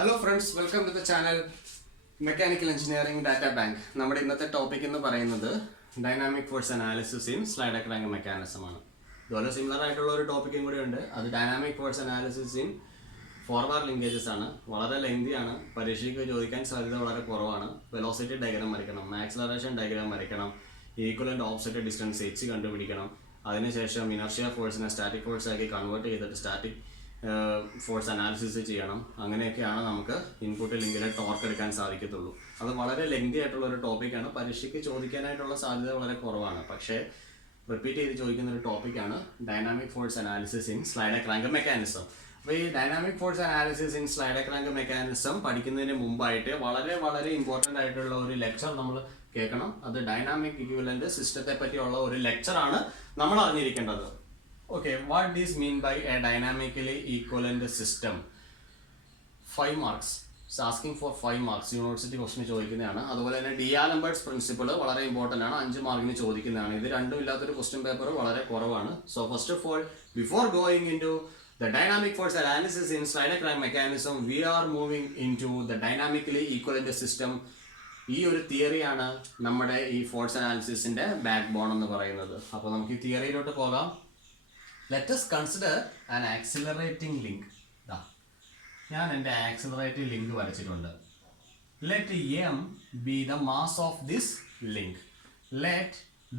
Hello friends, welcome to the channel mechanical engineering data bank. നമ്മുടെ ഇന്നത്തെ topic എന്ന് പറയുന്നത് dynamic force analysis in slide diagram mechanism ആണ്. ഇതുപോലെ സിമിലർ ആയിട്ടുള്ള ഒരു ടോപ്പിക്കും കൂടി ഉണ്ട്. അത് dynamic force analysis in forward linkages ആണ്. വളരെ ലെങ്തി ആണ്. പരീക്ഷയ്ക്ക് ചോദിക്കാൻ സാധ്യത വളരെ കുറവാണ്. വെലോസിറ്റി ഡയഗ്രാം വരയ്ക്കണം, ആക്സലറേഷൻ ഡയഗ്രാം വരയ്ക്കണം, ഈക്വലന്റ് ഓഫ്സെറ്റ് ഡിസ്റ്റൻസ് എച്ച് കണ്ടുപിടിക്കണം. അതിനുശേഷം ഇനർഷ്യ ഫോഴ്സിനെ സ്റ്റാറ്റിക് ഫോഴ്സ് ആക്കി കൺവേർട്ട് ചെയ്തിട്ട് സ്റ്റാറ്റിക് ഫോഴ്സ് അനാലിസിസ് ചെയ്യണം. അങ്ങനെയൊക്കെയാണ് നമുക്ക് ഇൻപുട്ട് ലിങ്കിലെ ടോർക്ക് എടുക്കാൻ സാധിക്കത്തുള്ളൂ. അത് വളരെ ലെങ്തി ആയിട്ടുള്ള ഒരു ടോപ്പിക്കാണ്. പരീക്ഷയ്ക്ക് ചോദിക്കാനായിട്ടുള്ള സാധ്യത വളരെ കുറവാണ്. പക്ഷേ റിപ്പീറ്റ് ചെയ്ത് ചോദിക്കുന്ന ഒരു ടോപ്പിക്കാണ് dynamic force analysis in slide diagram mechanism. അപ്പോൾ ഈ dynamic force analysis in slide diagram mechanism പഠിക്കുന്നതിന് മുമ്പായിട്ട് വളരെ വളരെ ഇമ്പോർട്ടൻ്റ് ആയിട്ടുള്ള ഒരു ലെക്ചർ നമ്മൾ കേൾക്കണം. അത് ഡൈനാമിക് ഇക്വിവലന്റ് സിസ്റ്റത്തെ പറ്റിയുള്ള ഒരു ലെക്ചറാണ് നമ്മൾ അറിഞ്ഞിരിക്കേണ്ടത്. Okay, what this mean by a dynamically equivalent system? 5 marks. It's asking for 5 marks. University question ചോദിക്കുന്നതാണ്. അതുപോലെ തന്നെ ഡിആലംബർട്ട്സ് പ്രിൻസിപ്പിൾ വളരെ ഇമ്പോർട്ടൻ്റ് ആണ്. 5 മാർക്കിന് ചോദിക്കുന്നതാണ്. ഇത് രണ്ടും ഇല്ലാത്തൊരു ക്വസ്റ്റ്യൻ പേപ്പർ വളരെ കുറവാണ്. So first of all, before going into the dynamic force analysis in slide diagram mechanism, we are moving into the dynamically equivalent system. ഈ ഒരു തിയറിയാണ് നമ്മുടെ ഈ ഫോഴ്സ് അനാലിസിസിന്റെ ബാക്ക് ബോൺ എന്ന് പറയുന്നത്. അപ്പോൾ നമുക്ക് ഈ തിയറിയിലോട്ട് പോകാം. Let us consider an accelerating link. ഞാൻ എൻ്റെ ആക്സിലറേറ്റിംഗ് ലിങ്ക് വരച്ചിട്ടുണ്ട്. Let M be the mass of this link. Let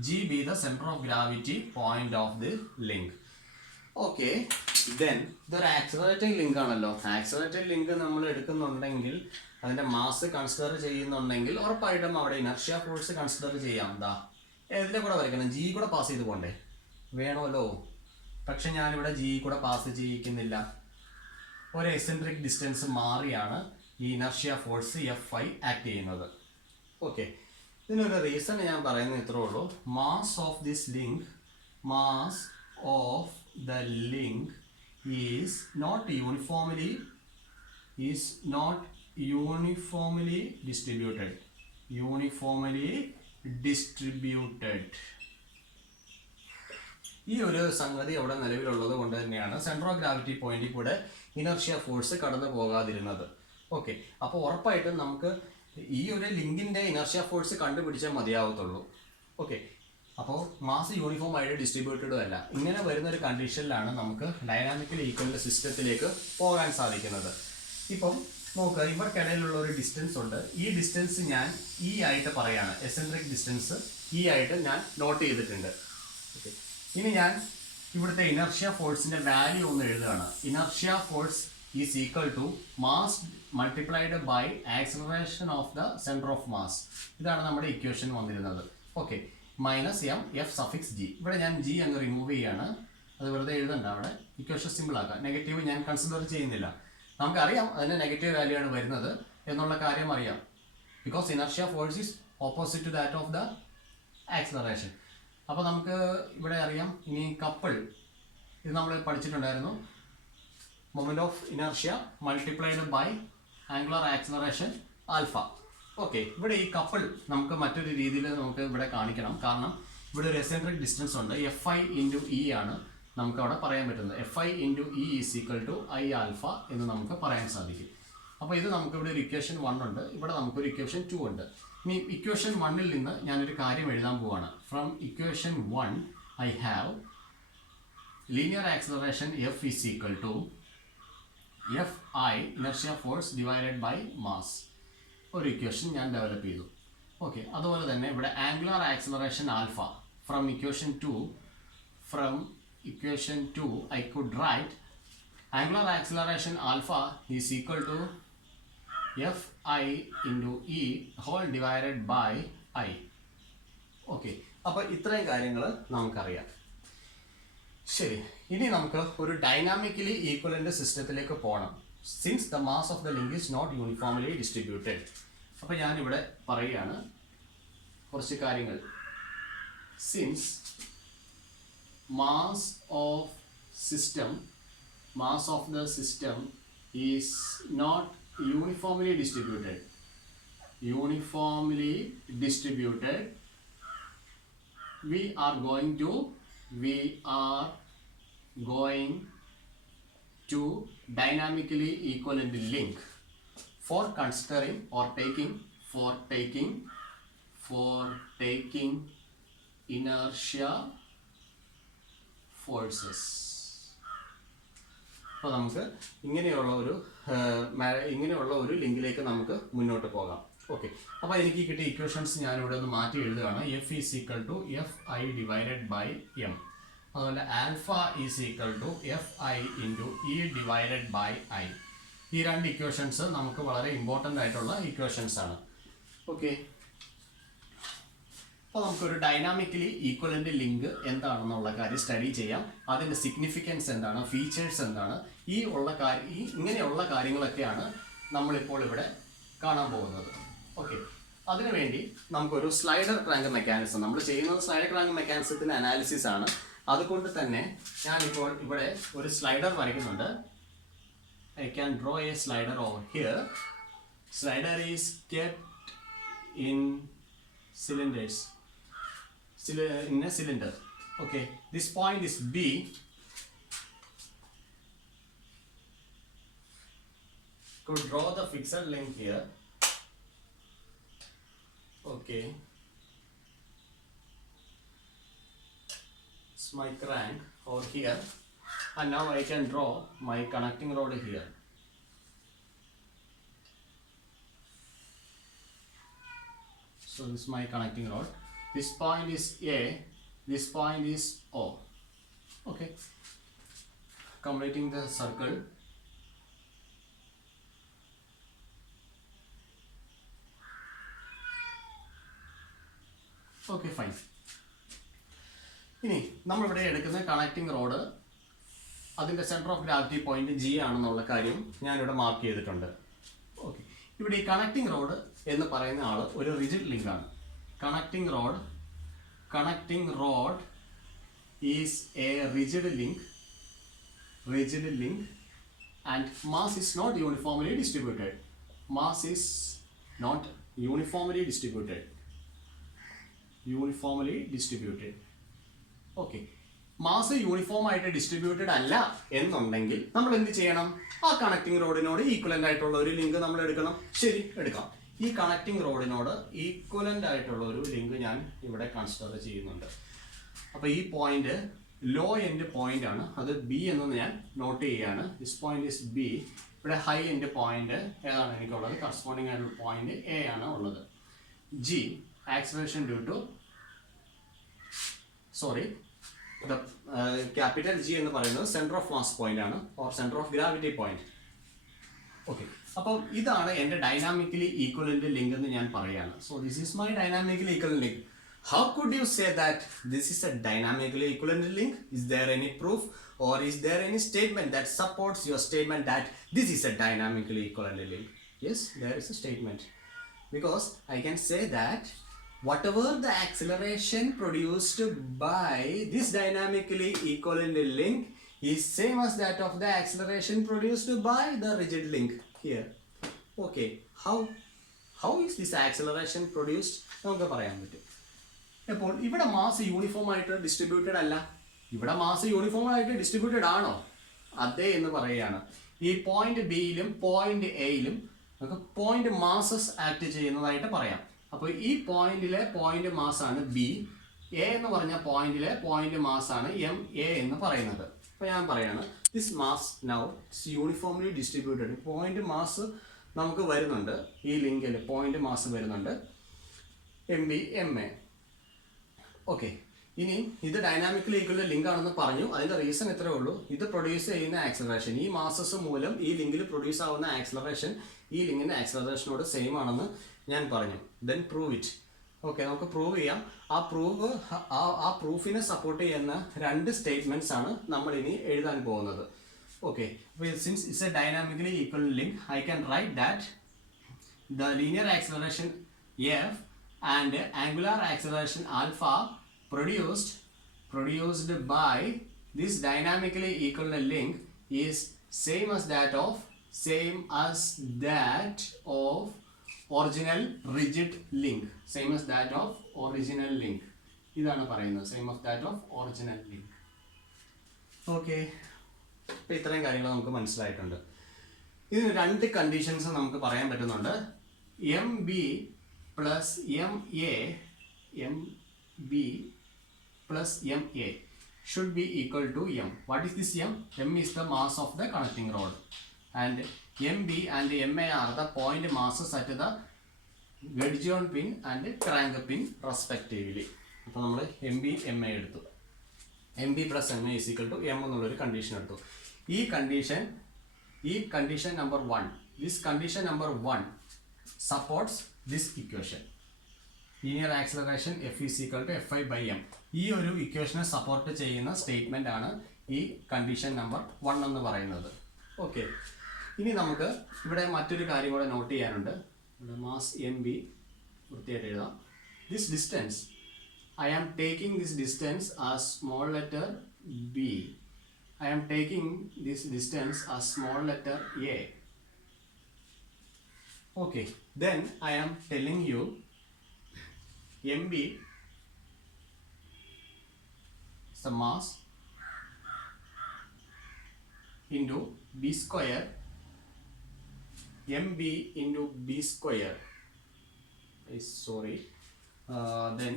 G be the center of gravity point of the link. Okay, then ഇതൊരു ആക്സിലറേറ്റിംഗ് ലിങ്ക് ആണല്ലോ. Accelerating link നമ്മൾ എടുക്കുന്നുണ്ടെങ്കിൽ, അതിൻ്റെ mass consider ചെയ്യുന്നുണ്ടെങ്കിൽ ഉറപ്പായിട്ടും അവിടെ ഇനർഷ്യ ഫോഴ്സ് കൺസിഡർ ചെയ്യാം. ഏതിൻ്റെ കൂടെ വരയ്ക്കണം? ജി കൂടെ പാസ് ചെയ്ത് പോകണ്ടേ? വേണമല്ലോ. പക്ഷെ ഞാനിവിടെ ജി കൂടെ പാസ് ചെയ്യിക്കുന്നില്ല. ഒരു എക്സെൻട്രിക് ഡിസ്റ്റൻസ് മാറിയാണ് ഈ ഇനർഷ്യ ഫോഴ്സ് Fi ആക്ട് ചെയ്യുന്നത്. ഓക്കെ, ഇതിനൊരു റീസൺ ഞാൻ പറയുന്നത് ഇത്രേ ഉള്ളൂ. Mass of this link, mass of the link is not uniformly distributed. ഈ ഒരു സംഗതി അവിടെ നിലവിലുള്ളത് കൊണ്ട് തന്നെയാണ് സെൻട്രൽ ഓഫ് ഗ്രാവിറ്റി പോയിന്റിൽ കൂടെ ഇനർഷ്യ ഫോഴ്സ് കടന്നു പോകാതിരുന്നത്. ഓക്കെ, അപ്പോൾ ഉറപ്പായിട്ടും നമുക്ക് ഈ ഒരു ലിങ്കിൻ്റെ ഇനർഷ്യ ഫോഴ്സ് കണ്ടുപിടിച്ചാൽ മതിയാവത്തുള്ളൂ. ഓക്കെ, അപ്പോൾ മാസ് യൂണിഫോം ആയിട്ട് ഡിസ്ട്രിബ്യൂട്ടഡും അല്ല. ഇങ്ങനെ വരുന്ന ഒരു കണ്ടീഷനിലാണ് നമുക്ക് ഡൈനാമിക്കലി ഈക്വലന്റ് സിസ്റ്റത്തിലേക്ക് പോകാൻ സാധിക്കുന്നത്. ഇപ്പം നോക്കുക, ഇവർക്കിടയിലുള്ള ഒരു ഡിസ്റ്റൻസ് ഉണ്ട്. ഈ ഡിസ്റ്റൻസ് ഞാൻ ഇ ആയിട്ട് പറയാണ്. എസെൻട്രിക് ഡിസ്റ്റൻസ് ഇ ആയിട്ട് ഞാൻ നോട്ട് ചെയ്തിട്ടുണ്ട്. ഓക്കെ, ഇനി ഞാൻ ഇവിടുത്തെ ഇനർഷ്യ ഫോഴ്സിന്റെ വാല്യൂ ഒന്ന് എഴുതുകയാണ്. Inertia force is equal to mass multiplied by acceleration of the centre of mass. ഇതാണ് നമ്മുടെ ഇക്വേഷൻ വന്നിരുന്നത്. Okay, minus M F suffix G. ഇവിടെ ഞാൻ ജി അങ്ങ് റിമൂവ് ചെയ്യാണ്. അത് വെറുതെ എഴുതണ്ട, അവിടെ ഇക്വേഷൻ സിമ്പിൾ ആക്കാം. നെഗറ്റീവ് ഞാൻ കൺസിഡർ ചെയ്യുന്നില്ല. നമുക്കറിയാം അതിന് നെഗറ്റീവ് വാല്യൂ ആണ് വരുന്നത് എന്നുള്ള കാര്യം അറിയാം. Because inertia force is opposite to that of the acceleration. അപ്പോൾ നമുക്ക് ഇവിടെ അറിയാം. ഇനി കപ്പിൾ, ഇത് നമ്മൾ പഠിച്ചിട്ടുണ്ടായിരുന്നു. Moment of inertia multiplied by angular acceleration alpha. Okay, ഇവിടെ ഈ കപ്പിൾ നമുക്ക് മറ്റൊരു രീതിയിൽ നമുക്ക് ഇവിടെ കാണിക്കണം. കാരണം ഇവിടെ ഒരു എസെൻട്രിക് ഡിസ്റ്റൻസ് ഉണ്ട്. Fi ഇൻറ്റു ഇ ആണ് നമുക്ക് അവിടെ പറയാൻ പറ്റുന്നത്. Fi into E is equal to I alpha എന്ന് നമുക്ക് പറയാൻ സാധിക്കും. അപ്പോൾ ഇത് നമുക്ക് ഇവിടെ ഒരു ഇക്വേഷൻ 1 ഉണ്ട്. ഇവിടെ നമുക്കൊരു ഇക്വേഷൻ 2 ഉണ്ട്. ഇനി ഇക്വേഷൻ 1ൽ നിന്ന് ഞാനൊരു കാര്യം എഴുതാൻ പോവാണ്. From equation 1 I have linear acceleration F is equal to Fi inertia force divided by mass. ഒരു ഇക്വേഷൻ ഞാൻ ഡെവലപ്പ് ചെയ്തു. ഓക്കെ, അതുപോലെ തന്നെ ഇവിടെ angular acceleration alpha from equation 2 I could write angular acceleration alpha is equal to Fi into E whole divided by I. Okay, അപ്പോൾ ഇത്രയും കാര്യങ്ങൾ നമുക്കറിയാം. ശരി, ഇനി നമുക്ക് ഒരു ഡൈനാമിക്കലി ഈക്വലന്റ് സിസ്റ്റത്തിലേക്ക് പോകണം. Since the mass of the link is not uniformly distributed. അപ്പോൾ ഞാനിവിടെ പറയുകയാണ് കുറച്ച് കാര്യങ്ങൾ. Since mass of the system is not uniformly distributed, we are going to dynamically equivalent link. for considering or taking inertia forces. അപ്പോൾ നമുക്ക് ഇങ്ങനെയുള്ള ഒരു ലിങ്കിലേക്ക് നമുക്ക് മുന്നോട്ട് പോകാം. ഓക്കെ, അപ്പോൾ എനിക്ക് കിട്ടിയ ഇക്വേഷൻസ് ഞാനിവിടെ ഒന്ന് മാറ്റി എഴുതുകയാണ്. F is equal to Fi divided by M. അതുപോലെ alpha is equal to Fi into E divided by I. ഈ രണ്ട് ഇക്വേഷൻസ് നമുക്ക് വളരെ ഇമ്പോർട്ടൻ്റ് ആയിട്ടുള്ള ഇക്വേഷൻസ് ആണ്. ഓക്കെ, അപ്പോൾ നമുക്കൊരു ഡൈനാമിക്കലി ഈക്വലൻ്റ് ലിങ്ക് എന്താണെന്നുള്ള കാര്യം സ്റ്റഡി ചെയ്യാം. അതിൻ്റെ സിഗ്നിഫിക്കൻസ് എന്താണ്, ഫീച്ചേഴ്സ് എന്താണ്, ഇങ്ങനെയുള്ള കാര്യങ്ങളൊക്കെയാണ് നമ്മളിപ്പോൾ ഇവിടെ കാണാൻ പോകുന്നത്. ഓക്കെ, അതിനുവേണ്ടി നമുക്കൊരു സ്ലൈഡർ ക്രാങ്ക് മെക്കാനിസം, നമ്മൾ ചെയ്യുന്നത് സ്ലൈഡർ ക്രാങ്ക് മെക്കാനിസത്തിൻ്റെ അനാലിസിസ് ആണ്. അതുകൊണ്ട് തന്നെ ഞാനിപ്പോൾ ഇവിടെ ഒരു slider വരയ്ക്കുന്നുണ്ട്. I can draw a slider over here. Slider is kept in cylinders, in a cylinder. Okay, this point is B. Could draw the fixed length here. Okay, it's my crank over here, and now I can draw my connecting rod here. So this is my connecting rod. This point is A, this point is O. Okay, completing the circle. Okay, fine. ഇനി നമ്മളിവിടെ എടുക്കുന്ന connecting road, അതിൻ്റെ centre of gravity point G ആണെന്നുള്ള കാര്യം ഞാനിവിടെ mark ചെയ്തിട്ടുണ്ട്. Okay, ഇവിടെ ഈ കണക്റ്റിംഗ് റോഡ് എന്ന് പറയുന്ന ആൾ ഒരു റിജിഡ് ലിങ്കാണ്. Connecting rod is a rigid link and mass is not uniformly distributed. Okay, mass uniform ആയിട്ട് ഡിസ്ട്രിബ്യൂട്ടഡ് അല്ല എന്നുണ്ടെങ്കിൽ നമ്മൾ എന്ത് ചെയ്യണം? ആ കണക്റ്റിംഗ് റോഡിനോട് ഈക്വലൻ്റ് ആയിട്ടുള്ള ഒരു ലിങ്ക് നമ്മൾ എടുക്കണം. ശരി, എടുക്കാം. ഈ കണക്റ്റിംഗ് റോഡിനോട് ഈക്വലൻ്റ് ആയിട്ടുള്ള ഒരു ലിങ്ക് ഞാൻ ഇവിടെ കൺസിഡർ ചെയ്യുന്നുണ്ട്. അപ്പോൾ ഈ പോയിന്റ് ലോ എൻഡ് പോയിന്റ് ആണ്, അത് B എന്ന് ഞാൻ നോട്ട് ചെയ്യുകയാണ്. This point is B. ഇവിടെ ഹൈ എൻഡ് പോയിന്റ് ഏതാണ് എനിക്കുള്ളത്? കറസ്പോണ്ടിങ് ആയിട്ടുള്ള പോയിന്റ് A ആണ് ഉള്ളത്. G, acceleration due to capital G എന്ന് പറയുന്നത് സെൻറ്റർ ഓഫ് മാസ് പോയിന്റ് ആണ്, or centre of gravity point. Okay, അപ്പോൾ ഇതാണ് എൻ്റെ ഡൈനാമിക്കലി ഈക്വലൻ്റ് ലിങ്ക് എന്ന് ഞാൻ പറയുകയാണ്. So this is my dynamically equivalent link. How could you say that this is a dynamically equivalent link? Is there any proof or is there any statement that supports your statement that this is a dynamically equivalent link? Yes, there is a statement. Because I can say that whatever the acceleration produced by this dynamically equivalent link is same as that of the acceleration produced by the rigid link here. Okay, how is this acceleration produced? നമുക്ക് പറയാൻ പറ്റും. അപ്പോൾ ഇവിടെ mass uniform ആയിട്ട് distributed അല്ല. ഇവിടെ mass uniform ആയിട്ട് distributed ആണോ? അതെ എന്ന് പറയുകയാണ്. ഈ പോയിന്റ് ബിയിലും പോയിന്റ് എയിലും നമുക്ക് പോയിന്റ് മാസസ് ആക്ട് ചെയ്യുന്നതായിട്ട് പറയാം. അപ്പോൾ ഈ പോയിന്റിലെ പോയിന്റ് മാസ് ആണ് B, A എന്ന് പറഞ്ഞ പോയിന്റിലെ പോയിന്റ് മാസ് ആണ് MA എന്ന് പറയുന്നത്. അപ്പോൾ ഞാൻ പറയാണ് this mass now it's uniformly distributed. Point mass നമുക്ക് വരുന്നുണ്ട്, ഈ ലിങ്കിൽ പോയിന്റ് മാസ് വരുന്നുണ്ട് MB MA. ഓക്കെ, ഇനി ഇത് ഡൈനാമിക്കലി ഈക്വൽ ലിങ്ക് ആണെന്ന് പറഞ്ഞു. അതിൻ്റെ റീസൺ ഇത്രയേ ഉള്ളൂ. ഇത് പ്രൊഡ്യൂസ് ചെയ്യുന്ന ആക്സലറേഷൻ, ഈ മാസസ് മൂലം ഈ ലിങ്കിൽ പ്രൊഡ്യൂസ് ആവുന്ന ആക്സലറേഷൻ ഈ ലിങ്കിൻ്റെ ആക്സലറേഷനോട് സെയിം ആണെന്ന് ഞാൻ പറഞ്ഞു. Then prove it. ഓക്കെ, നമുക്ക് പ്രൂവ് ചെയ്യാം. ആ പ്രൂഫിനെ സപ്പോർട്ട് ചെയ്യുന്ന രണ്ട് സ്റ്റേറ്റ്മെൻറ്റ്സ് ആണ് നമ്മൾ ഇനി എഴുതാൻ പോകുന്നത്. Okay, since it's A dynamically equal link, I can write that the linear acceleration F and angular acceleration alpha produced by this dynamically equivalent link is same as that of original rigid link. ഇതാണ് പറയുന്നത്, same as that of original link. Okay, അപ്പോൾ ഇത്രയും കാര്യങ്ങൾ നമുക്ക് മനസ്സിലായിട്ടുണ്ട്. ഇതിന് രണ്ട് conditions നമുക്ക് പറയാൻ പറ്റുന്നുണ്ട്. M B plus M A should be equal to m. What is this m? M is the mass of the connecting rod, and mb and ma are the point masses at the gudgeon pin and crank pin respectively. അപ്പോൾ നമ്മൾ M B M A എടുത്തു. M B plus M A is equal to M എന്നുള്ളൊരു condition എടുത്തു. ഈ condition number 1, this condition number 1 supports this equation. Linear acceleration F is equal to F I by M. ഈ ഒരു ഇക്വേഷനെ support ചെയ്യുന്ന statement ആണ് ഈ condition number 1 എന്ന് പറയുന്നത്. ഓക്കെ, ഇനി നമുക്ക് ഇവിടെ മറ്റൊരു കാര്യം കൂടെ നോട്ട് ചെയ്യാനുണ്ട്. ഇവിടെ മാസ് എം ബി വൃത്തിയായിട്ട് എഴുതാം. This distance, I am taking this distance as small letter b. I am taking this distance as small letter a. Okay, then I am telling you mb is the mass into b square, mb into b square. Then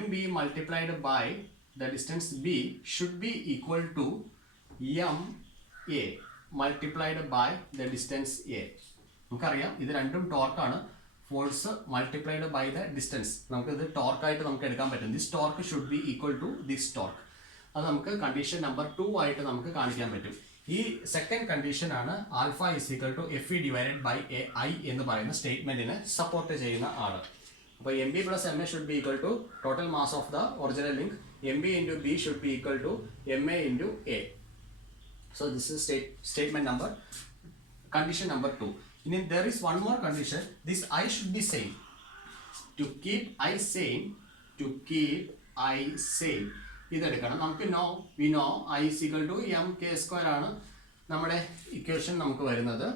mb multiplied by the distance b should be equal to ma multiplied by the distance a. നമുക്കറിയാം ഇത് രണ്ടും ടോർക്കാണ്. Force multiplied by the distance, നമുക്ക് ഇത് ടോർക്കായിട്ട് നമുക്ക് എടുക്കാൻ പറ്റും. This torque should be equal to this torque. അത് നമുക്ക് കണ്ടീഷൻ നമ്പർ 2 ആയിട്ട് നമുക്ക് കാണിക്കാൻ പറ്റും. ഈ സെക്കൻഡ് കണ്ടീഷൻ ആണ് alpha is equal to F E divided by A I എന്ന് പറയുന്ന സ്റ്റേറ്റ്മെന്റിനെ സപ്പോർട്ട് ചെയ്യുന്ന ആള്. അപ്പോൾ M B plus M A should be equal to total mass of the original link. M B into B should be equal to M A into A. So this is statement number condition number 2. And there is one more condition. This I should be same. To keep I same. ഇതെടുക്കണം. നമുക്ക് we know I is equal to m k square ആണ് നമ്മുടെ equation നമുക്ക് വരുന്നത്.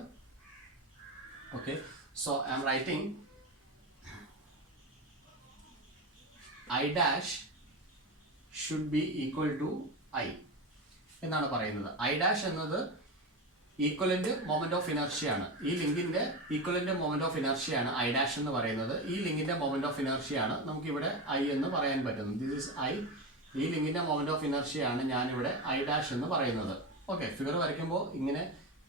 Okay, so I am writing I dash should be equal to I എന്നാണ് പറയുന്നത്. I dash എന്നത് equivalent moment of inertia ആണ്. ഈ ലിങ്കിന്റെ ഈക്വലന്റ് മൊമെന്റ് ഓഫ് ഇനർഷ്യ ആണ് ഐ ഡാഷ് എന്ന് പറയുന്നത്. ഈ ലിങ്കിന്റെ മൊമെന്റ് ഓഫ് ഇനർഷ്യ ആണ് നമുക്കിവിടെ ഐ എന്ന് പറയാൻ പറ്റുന്നത്. This is I. ഈ ലിങ്കിന്റെ മൊമെന്റ് ഓഫ് ഇനർഷ്യ ആണ് ഞാനിവിടെ ഐ ഡാഷ് എന്ന് പറയുന്നത്. ഓക്കെ, ഫിഗർ വരയ്ക്കുമ്പോൾ ഇങ്ങനെ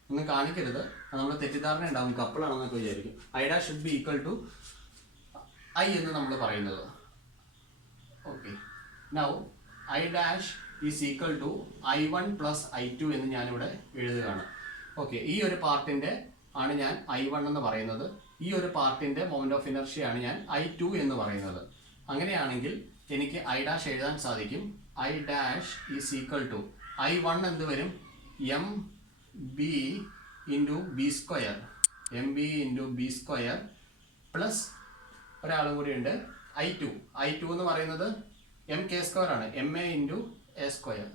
ഒന്നും കാണിക്കരുത്, നമ്മൾ തെറ്റിദ്ധാരണ ഉണ്ടാവും, കപ്പിളാണെന്നൊക്കെ വിചാരിക്കും. I dash should be equal to I എന്ന് നമ്മൾ പറയുന്നത്. Okay, now I dash is equal to I1 plus I2 എന്ന് ഞാനിവിടെ എഴുതുകയാണ്. ഓക്കെ, ഈ ഒരു പാർട്ടിന്റെ ആണ് ഞാൻ I1 എന്ന് പറയുന്നത്. ഈ ഒരു പാർട്ടിന്റെ മൊമെന്റ് ഓഫ് ഇനർഷ്യ ആണ് ഞാൻ I2 എന്ന് പറയുന്നത്. അങ്ങനെയാണെങ്കിൽ എനിക്ക് ഐ ഡാഷ് എഴുതാൻ സാധിക്കും. I dash is equal to I1 എന്ത് വരും? M B into B square, M B into B square plus ഒരാളും കൂടി ഉണ്ട് I2 എന്ന് പറയുന്നത് എം കെ സ്ക്വയർ ആണ്. M A into A square,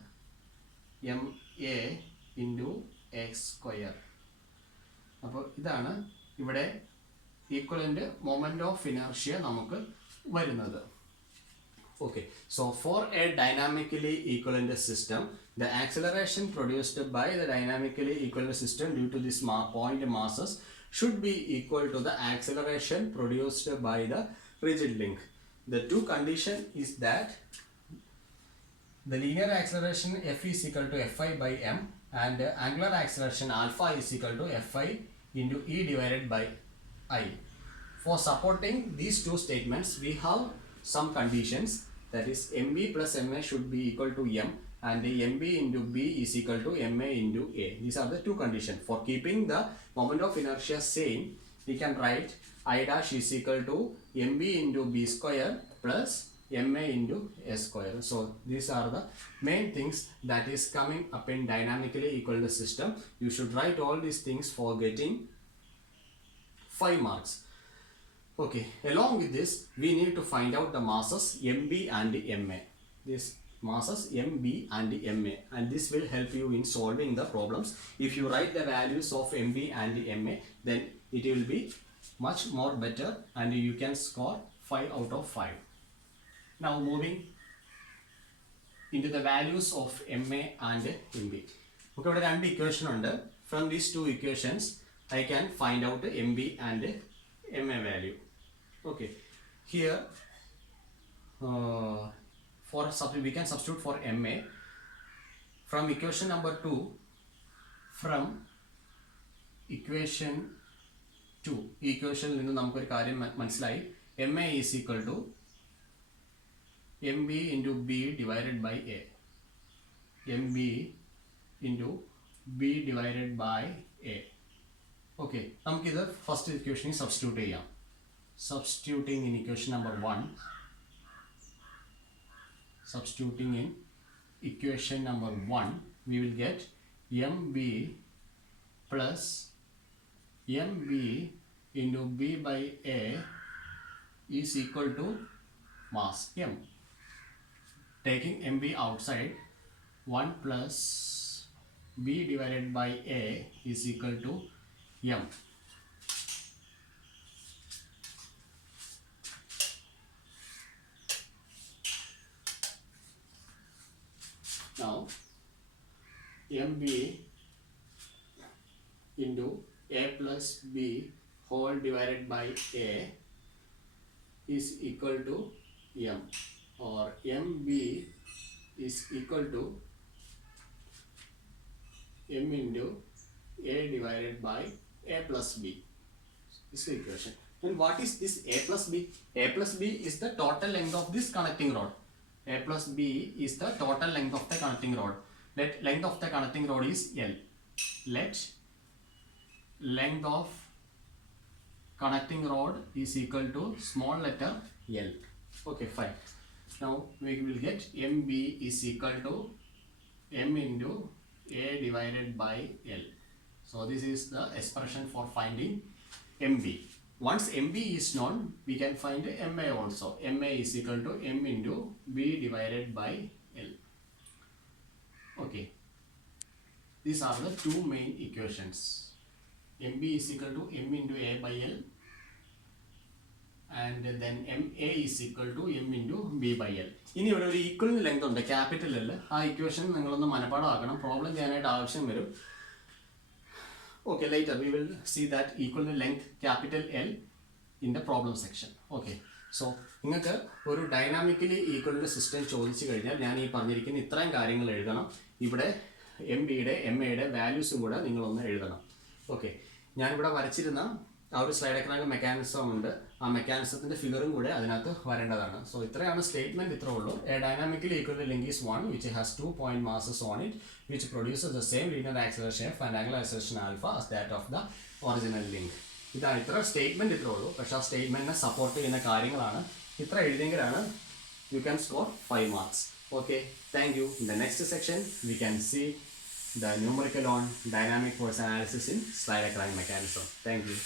M A into X square. അപ്പോൾ ഇതാണ് ഇവിടെ ഈക്വലന്റ് മൊമെന്റ് ഓഫ് ഇനർഷ്യ നമുക്ക് വരുന്നത്. Okay, so for a dynamically equivalent system, the acceleration produced by the dynamically equivalent system due to this point masses should be equal to the acceleration produced by the rigid link. The two condition is that the linear acceleration f is equal to fi by m and angular acceleration alpha is equal to fi into e divided by I. For supporting these two statements, we have some conditions, that is mb plus ma should be equal to m and mb into b is equal to ma into a. These are the two conditions. For keeping the moment of inertia same, we can write I dash is equal to mb into b square plus ma into a square. So these are the main things that is coming up in dynamically equivalent system. You should write all these things for getting 5 marks. Okay, along with this, we need to find out the masses mb and ma. This masses mb and ma, and this will help you in solving the problems. If you write the values of mb and ma, then it will be much more better and you can score 5 out of 5. Now moving into the values of ma and mb. Okay, ഇവിടെ രണ്ട് equation ഉണ്ട്. from these two equations I can find out MB and MA value. Okay, here we can substitute for MA from equation number 2. From equation 2 equation നിന്ന് നമുക്കൊരു കാര്യം മനസ്സിലായി. MA is equal to MB into B divided by A. MB into B divided by A. Okay, നമുക്കിത് first ഇക്വേഷനിൽ substitute ചെയ്യാം. Substituting in equation number 1. Substituting in equation number 1, we will get MB plus MB into B by A is equal to mass M. Taking MB outside, 1 plus B divided by A is equal to M. Now MB into A plus B whole divided by A is equal to M, or MB is equal to M into A divided by A plus B. This is the equation. And what is this A plus B? A plus B is the total length of this connecting rod. A plus B is the total length of the connecting rod. Let length of the connecting rod is L. Let length of connecting rod is equal to small letter L. Okay, fine. Now we will get MB is equal to M into A divided by L. So this is the expression for finding MB. Once MB is known, we can find MA also. MA is equal to M into B divided by L. Okay. These are the two main equations. MB is equal to M into A by L, and then MA is equal to M into B by L. ഇനി ഇവിടെ ഒരു equal length ഉണ്ട്, capital L. ആ equation നിങ്ങളൊന്ന് മനപ്പാടമാക്കണം, problem ചെയ്യാനായിട്ട് ആവശ്യം വരും. Okay, later we will see that equal length capital L in the problem section. Okay, so നിങ്ങൾക്ക് ഒരു ഡൈനാമിക്കലി ഈക്വൽ സിസ്റ്റം ചോദിച്ചു കഴിഞ്ഞാൽ ഞാൻ ഈ പറഞ്ഞിരിക്കുന്ന ഇത്രയും കാര്യങ്ങൾ എഴുതണം. ഇവിടെ MBയുടെ MAയുടെ വാല്യൂസും കൂടെ നിങ്ങളൊന്ന് എഴുതണം. ഓക്കെ, ഞാനിവിടെ വരച്ചിരുന്ന ആ ഒരു സ്ലൈഡ് ഡയഗ്രാം മെക്കാനിസം ഉണ്ട്, ആ മെക്കാനിസത്തിൻ്റെ ഫിഗറും കൂടെ അതിനകത്ത് വരേണ്ടതാണ്. സോ ഇത്രയാണ് സ്റ്റേറ്റ്മെൻറ്റ്, ഇത്രേ ഉള്ളൂ. A dynamically equal link is one which has 2 point masses on it which produces the same linear acceleration f and angular acceleration alpha as that of the original link. ഇതാണ് ഇത്ര statement, ഇത്രേ ഉള്ളൂ. പക്ഷേ ആ സ്റ്റേറ്റ്മെൻറ്റിനെ support ചെയ്യുന്ന കാര്യങ്ങളാണ്. ഇത്ര എഴുതിയെങ്കിലാണ് you can score 5 marks. Okay, thank you. In the next section we can see the numerical on dynamic force analysis in slide diagram mechanism. Thank you.